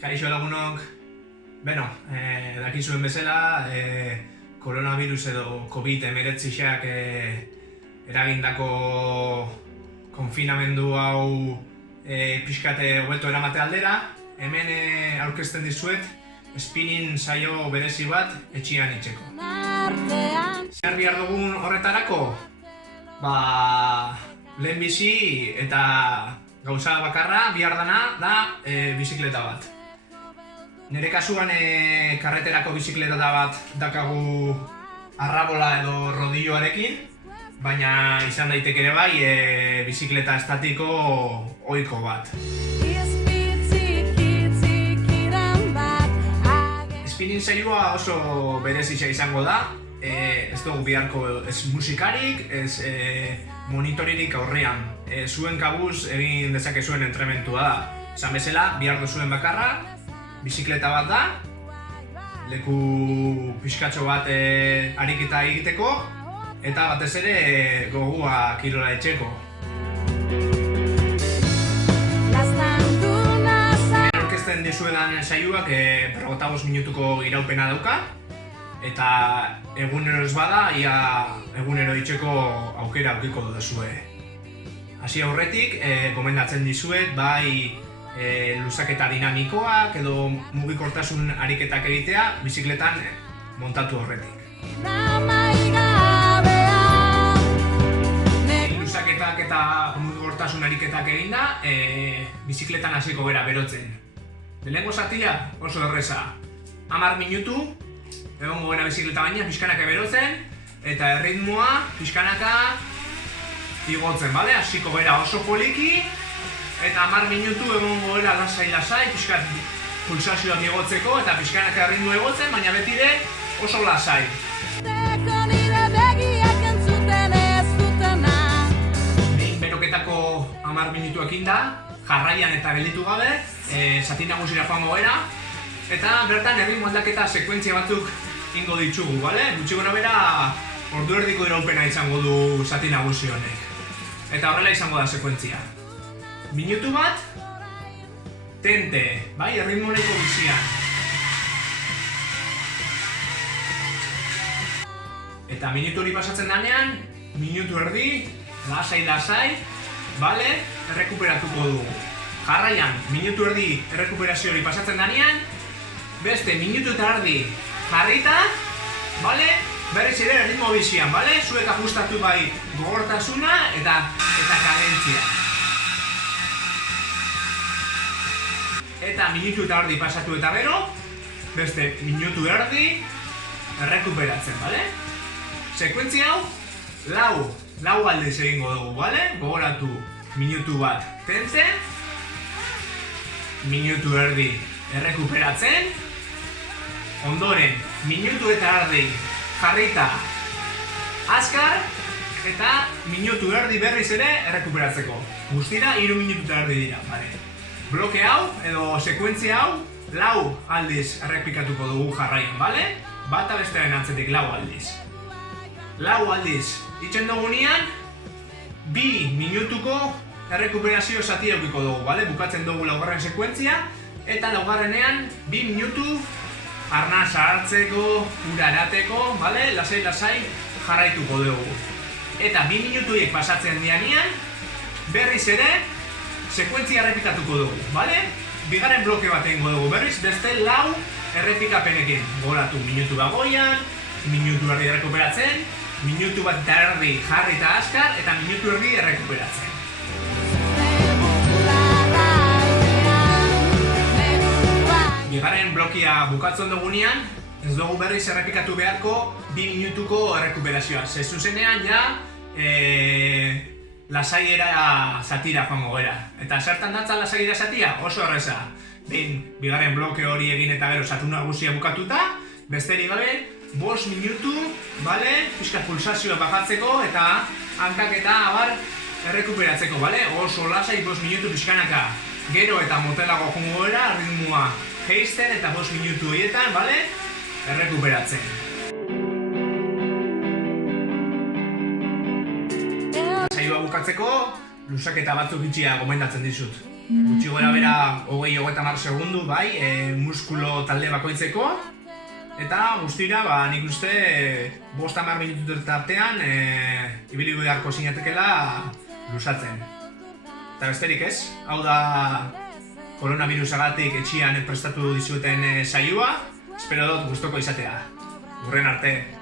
Kaixo lagunok, dakizuen bezala, koronavirus edo COVID-19ak eragindako konfinamendu hau pixkate hobeto eramate aldera, hemen aurkezten dizuet spinning saio berezi bat etxean itxeko. Zer behar dugun horretarako? Lehenbizi eta gauza bakarra behar dana da bizikleta bat. Nire kasuan karreterako bizikleta bat dakagu arrabola edo rodilloarekin, baina izan daiteke ere bai bizikleta estatiko ohiko bat. Spinning saioa oso berezia izango da, ez dugu beharko ez musikarik, ez monitoririk aurrean. Zuen kabuz egin dezakezuen entrementua da. Esan bezala, behar duzuen bakarra, bizikleta bat da, leku pixkatxo bat ariketa egiteko, eta batez ere gogua kirola etxeko. Aurkezten dizuedan saioak 45 minutuko iraupena dauka, eta egunero ez bada, ia egunero itxeko aukera aukiko duzue. Hasi aurretik, gomendatzen dizuet, bai luzaketa dinamikoak edo mugikortasun ariketak egitea bizikletan montatu horretik. Luzaketak eta mugikortasun ariketak eginda, bizikletan hasiko gara berotzen. Lehenengo zatia oso erreza. 10 minutu, egongo gara bizikleta baina pixkanaka berotzen, eta erritmoa pixkanaka igotzen, bale? Hasiko gara oso poliki, eta 10 minutu egongo gara lasai-lasai, pixkat pulsazioak igotzeko eta pixkanaka erritmo igotzen, baina betide oso lasai. Beroketako 10 minutuak inda, jarraian eta gelditu gabe, zati nagusira joango gara, eta bertan erritmo aldaketa sekuentzia batzuk ingo ditugu, bale? Gutxi gora bera, ordu erdiko iraupena izango du zati nagusi honek. Eta horrela izango da sekuentzia. Minutu bat, tente, bai, erritmoneko bizian. Eta minutu hori pasatzen danean, minutu erdi, lasai-lasai, bale, errekuperatuko dugu. Jarraian, minutu erdi errekuperazio hori pasatzen danean, beste minutu eta erdi jarrita, bale, berriz ere erritmo bizian, bale? Zuek ajustatu bai gogortasuna eta kadentzia. Eta minutu eta erdi pasatu eta gero, beste minutu erdi errekuperatzen, bale? Sekuentzia hau, lau aldez egingo dugu, bale? Gogoratu minutu bat tente, minutu erdi errekuperatzen, ondoren minutu eta erdi jarrita azkar, eta minutu erdi berriz ere errekuperatzeko. Guztira 3 minutu eta erdi dira, bale? Bloke hau, edo sekuentzia hau, 4 aldiz errepikatuko dugu jarraian, bale? Bata bestearen atzetik 4 aldiz. 4 aldiz itzen dugunean, 2 minutuko errekuperazio zati eukiko dugu, bale? Bukatzen dugu 4. sekuentzia, eta 4. 2 minutu arnaz hartzeko, ura erateko, bale? Lasai-lasai jarraituko dugu. Eta 2 minutuiek pasatzen dianean, berriz ere, sekuentzia errepikatuko dugu, bale? Bigarren bloke bat egingo dugu, berriz beste 4 errepikapenekin. Gogoratu minutu bagoian, minutu erdi errekuperatzen, minutu bat eta erdi jarri eta azkar, eta minutu erdi errekuperatzen. Bigarren blokia bukatzen dugunean, ez dugu berriz errepikatu beharko 2 minutuko errekuperazioa. Ze zuzenean ja lasaiera zatira joango gara. Eta zertan datza lasaiera zatia? Oso erreza. Bigarren bloke hori egin eta gero zatu nagusia bukatuta, besterik gabe 5 minutu, bale? Pixkat pulsazioa bakatzeko eta hankak eta abar errekuperatzeko, bale? Oso lasai 5 minutu pixkanaka. Gero eta motelago joango gara, ritmoa geisten eta 5 minutu horietan, bale? Errekuperatzen. Saioa bukatzeko, luzaketa batzuk itxia gomendatzen dizut. gutxi gora bera 20-30 segundu, bai, muskulo talde bakoitzeko. Eta guztira, nik uste 5-10 minutu tartean ibiliko beharko zinatekela luzatzen. Eta besterik ez, hau da koronavirusagatik etxian prestatu dizueten saioa. Espero dut gustoko izatea. Hurren arte!